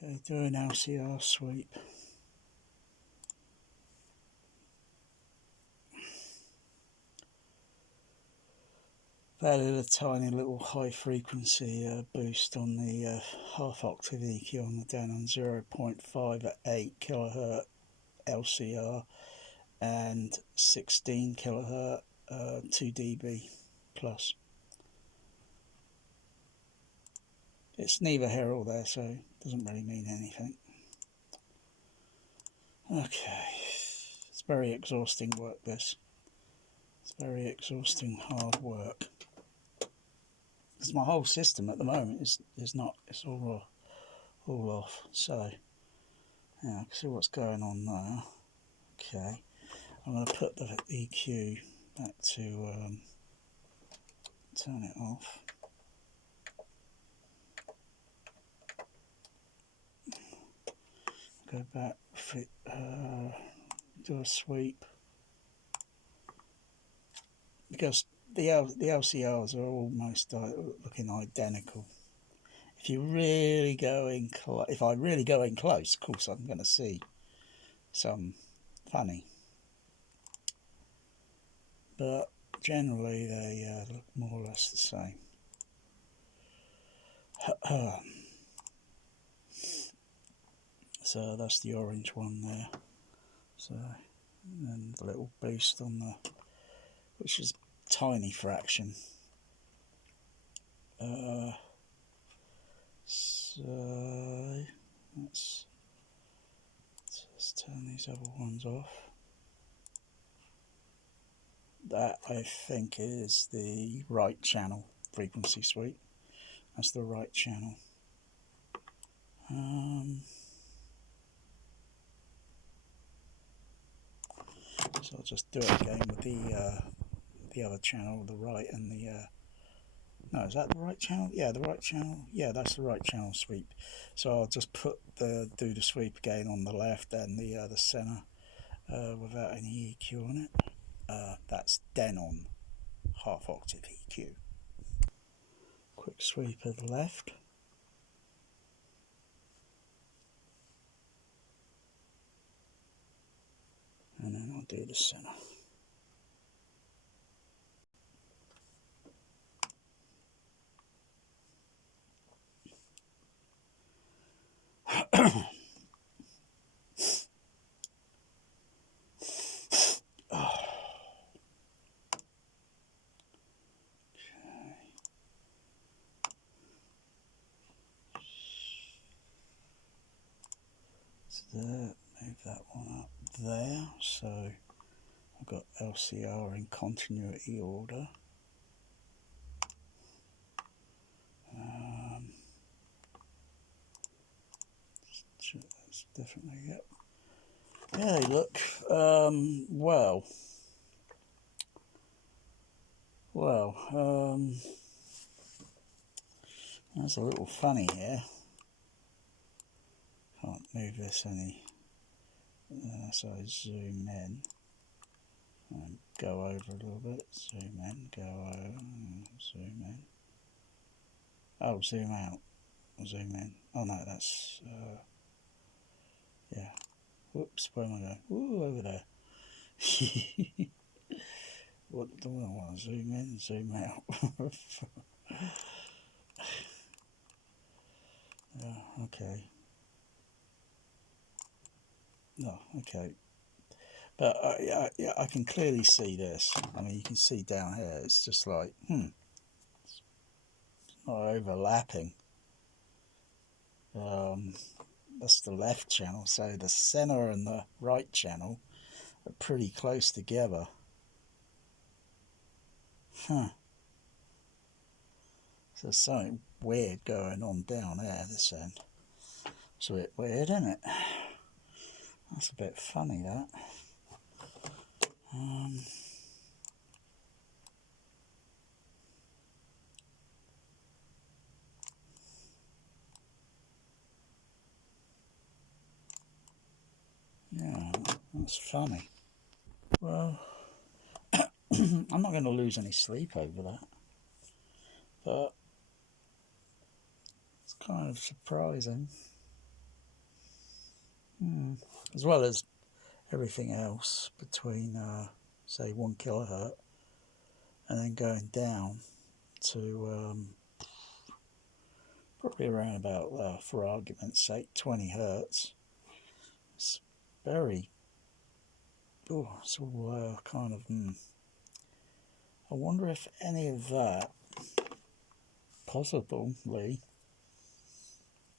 Okay, do an LCR sweep. Added a tiny little high frequency boost on the half octave EQ on the denon, 0.5 at 8 kHz LCR and 16 kHz 2 dB plus. It's neither here or there, so it doesn't really mean anything. Okay, it's very exhausting work, this. It's very exhausting hard work. Because my whole system at the moment is not, it's all off. So yeah, I can see what's going on there. Okay, I'm going to put the EQ back to turn it off. Go back, do a sweep, because the LCRs are almost looking identical. If you really go in if I really go in close, of course I'm going to see some funny, but generally they look more or less the same. So that's the orange one there. So, and then the little boost on the, which is tiny fraction. So let's just turn these other ones off. That I think is the right channel frequency sweep. That's the right channel. So I'll just do it again with the other channel, the right and the no, is that the right channel? Yeah, the right channel. Yeah, that's the right channel sweep. So I'll just do the sweep again on the left and the center without any EQ on it. That's denon half octave EQ. Quick sweep of the left. And then I'll do the center. There, move that one up there, so I've got LCR in continuity order. That's definitely it. Yeah, they look that's a little funny here. Can't move this any. So I zoom in and go over a little bit. Zoom in, go over, zoom in. Oh, zoom out, zoom in. Oh no, that's yeah. Whoops, where am I going? Ooh, over there. What do I want? Zoom in, zoom out. Yeah, okay. No, okay. But yeah, I can clearly see this. I mean, you can see down here. It's just like, it's not overlapping. That's the left channel. So the center and the right channel are pretty close together. So there's something weird going on down there, this end. It's a bit weird, isn't it? That's a bit funny, that. Yeah, that's funny. Well, I'm not going to lose any sleep over that, but it's kind of surprising. as well as everything else between say 1 kilohertz and then going down to probably around about, for argument's sake, 20 hertz. It's very, it's all kind of, I wonder if any of that possibly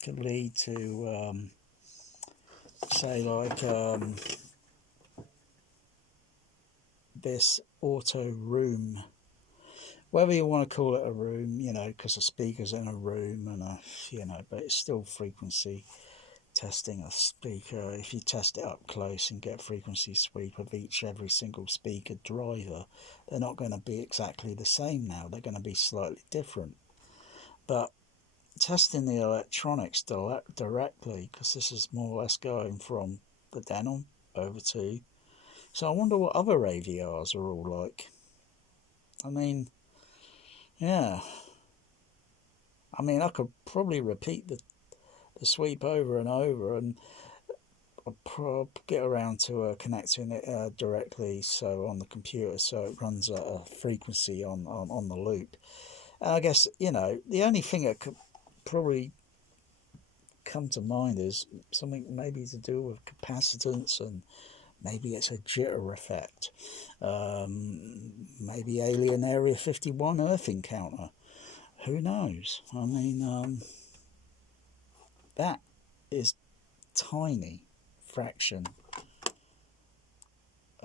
could lead to, say, like this auto room, whether you want to call it a room, you know, because the speaker's in a room and you know, but it's still frequency testing a speaker. If you test it up close and get a frequency sweep of every single speaker driver, they're not going to be exactly the same now. They're going to be slightly different. But testing the electronics directly, because this is more or less going from the denon over to, so I wonder what other AVRs are all like. I mean, yeah, I mean, I could probably repeat the sweep over and over, and I'll get around to connecting it directly so on the computer, so it runs at a frequency on the loop. And I guess, you know, the only thing that could probably come to mind is something maybe to do with capacitance, and maybe it's a jitter effect. Maybe Alien Area 51 Earth Encounter. Who knows? I mean, that is tiny fraction.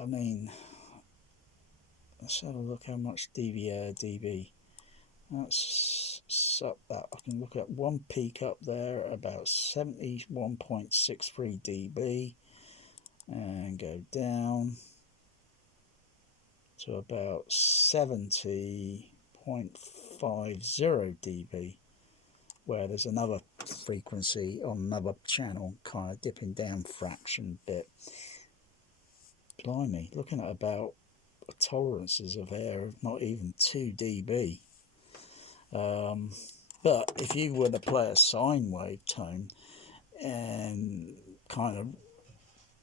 I mean, let's have a look how much dB. That's up that. I can look at one peak up there, about 71.63 dB, and go down to about 70.50 dB, where there's another frequency on another channel kind of dipping down fraction bit. Blimey, looking at about tolerances of air of not even 2 dB. But if you were to play a sine wave tone and kind of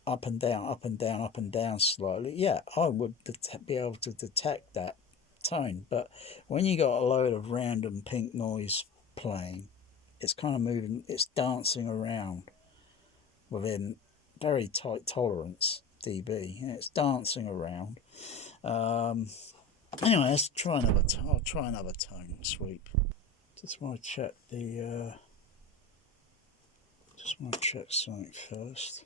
up and down, up and down, up and down slightly, yeah, I would be able to detect that tone. But when you got a load of random pink noise playing, it's kind of moving, it's dancing around within very tight tolerance dB, and it's dancing around. Anyway, let's try another. I'll try another tone sweep. Just want to check the. Just want to check something first.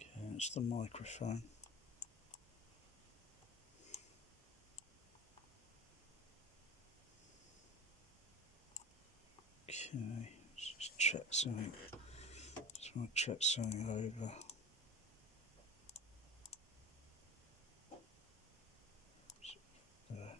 Okay, it's the microphone. Okay, let's just check something. Just want to check something over. There.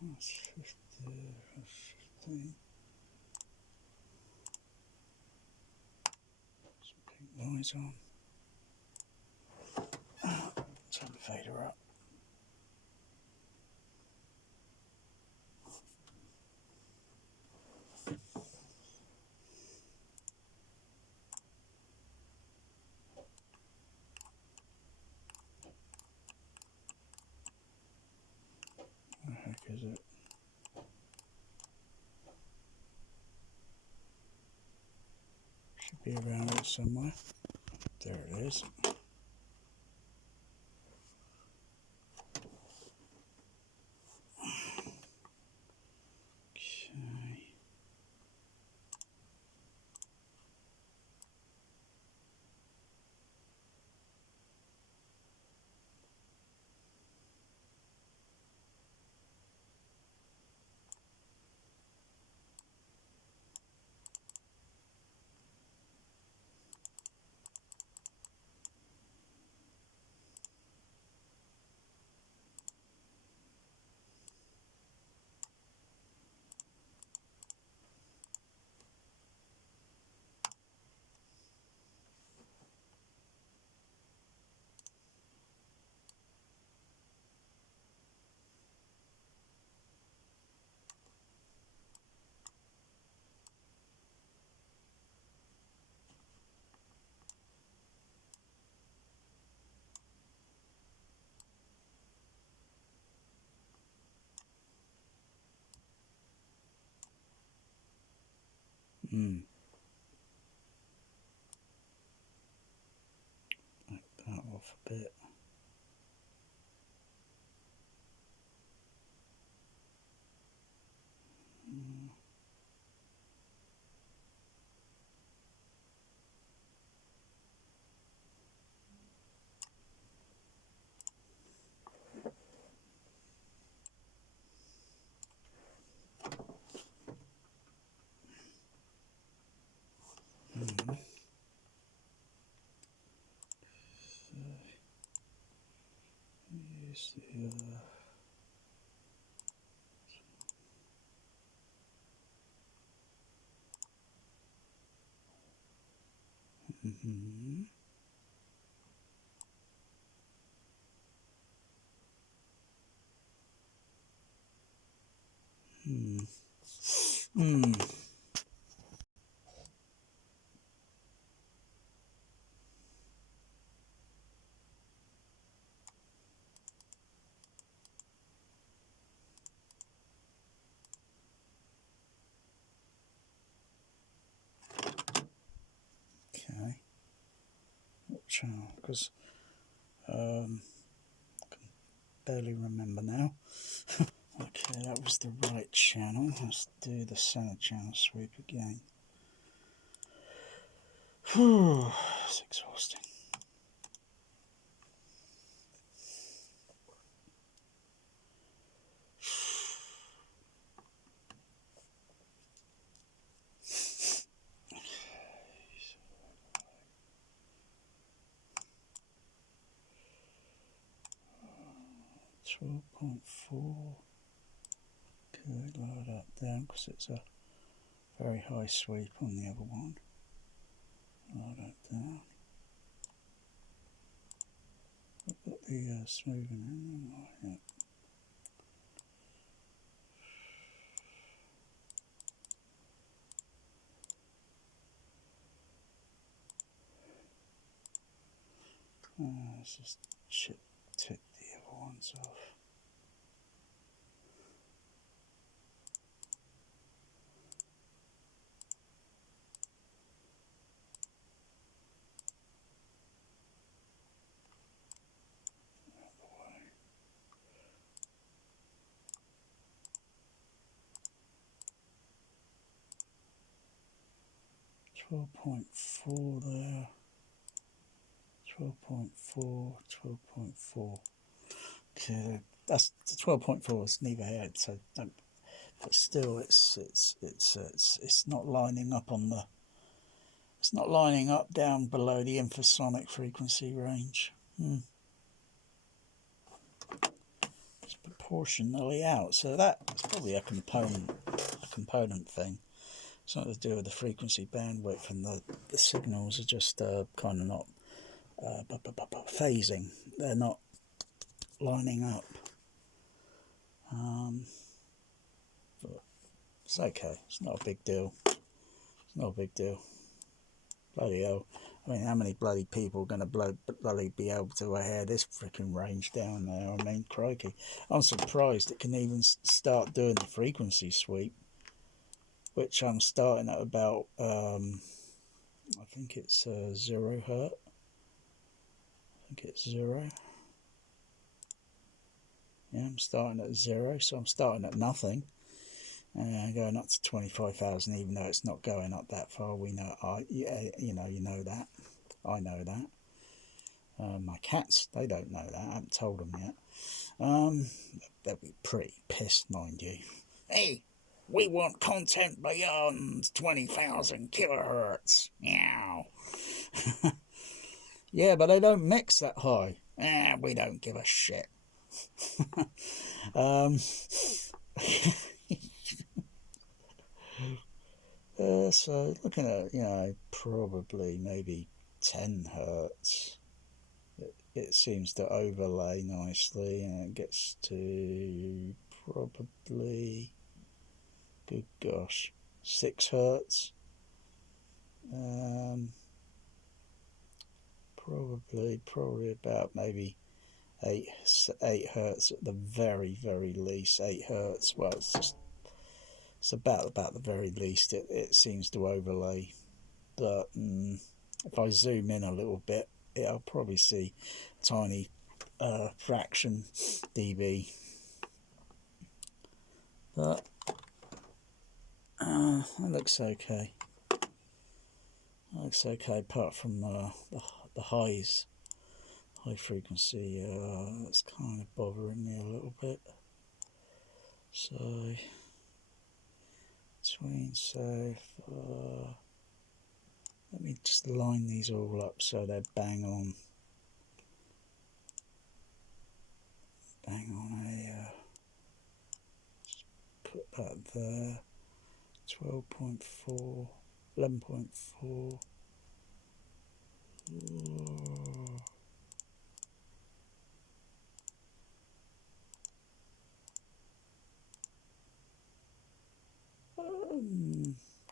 That's 50, that's 15. Some pink noise on. Turn the fader up. Where the heck is it? Should be around it somewhere. There it is. Back that off a bit. Use the Okay. What channel? Because I can barely remember now. Okay, that was the right channel. Let's do the center channel sweep again. Whew, it's exhausting. Okay, 12.4. Good, lower that down because it's a very high sweep on the other one. Lower that down. I've got the smoothing in. Oh, yeah. Let's just tick the other ones off. Out the way. 12.4 there. 12.4, 12.4. Okay, that's 12.4 is neither here, so don't. But still, it's not lining up on the. It's not lining up down below the infrasonic frequency range. It's proportionally out, so that's probably a component thing. Something to do with the frequency bandwidth, and the signals are just kind of not phasing. They're not lining up. But it's okay. It's not a big deal. It's not a big deal. Bloody hell. I mean, how many bloody people are going to bloody be able to hear this freaking range down there? I mean, crikey. I'm surprised it can even start doing the frequency sweep, which I'm starting at about, I think it's 0 hertz. I think it's 0. Yeah, I'm starting at 0, so I'm starting at nothing. Going up to 25,000, even though it's not going up that far. We know, you know that. I know that. My cats, they don't know that. I haven't told them yet. They'll be pretty pissed, mind you. Hey, we want content beyond 20,000 kilohertz. Meow. Yeah, but they don't mix that high. We don't give a shit. So looking at, probably maybe 10 hertz. It seems to overlay nicely, and it gets to probably, good gosh, 6 hertz. Probably about maybe 8 hertz at the very least. 8 hertz. Well, it's just it's about the very least it seems to overlay. But if I zoom in a little bit, I'll probably see tiny fraction dB. But that looks okay. That looks okay, apart from the highs. High frequency, that's kind of bothering me a little bit. So, let me just line these all up so they're bang on just put that there. 12.4, 11.4.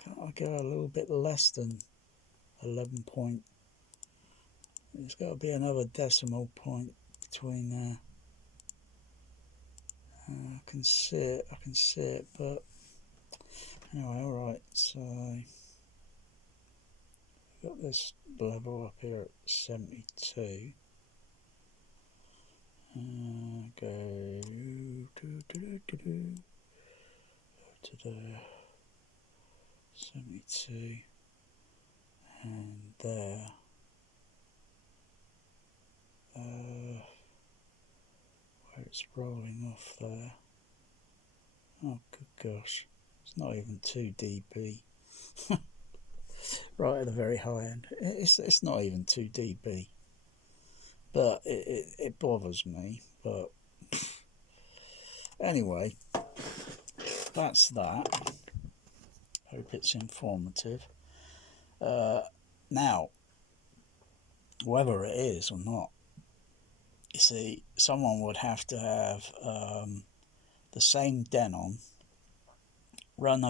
Can't I go a little bit less than 11 point? There's got to be another decimal point between there. I can see it, but anyway, alright, so we've got this level up here at 72. Go to the 72 and there. Where it's rolling off there. Oh, good gosh, it's not even 2 dB. Right at the very high end, it's not even 2 dB. But it bothers me. But anyway, that's that. Hope it's informative. Now, whether it is or not, you see, someone would have to have the same denon, run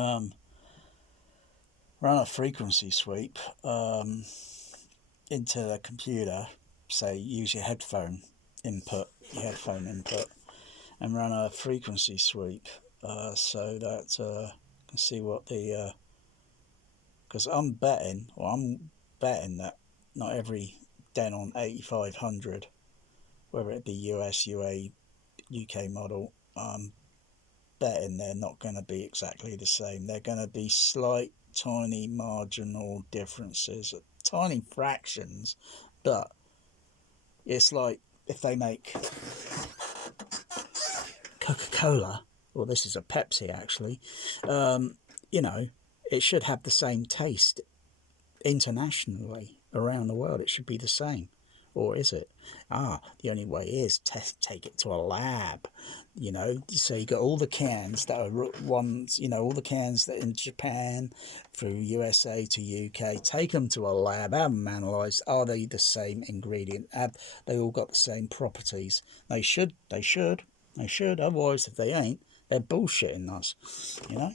a frequency sweep into the computer, say use your headphone input, and run a frequency sweep so that you can see what the because I'm betting that not every denon 8500, whether it be US, UA, UK model, I'm betting they're not going to be exactly the same. They're going to be slight, tiny, marginal differences, tiny fractions, but it's like if they make Coca-Cola, well, this is a Pepsi actually, you know, it should have the same taste internationally around the world. It should be the same. Or is it? The only way is take it to a lab, you know. So you got all the cans that are ones, you know, all the cans that in Japan, through USA to UK, take them to a lab, have them analysed. Are they the same ingredient? Have they all got the same properties? They should. Otherwise, if they ain't, they're bullshitting us, you know.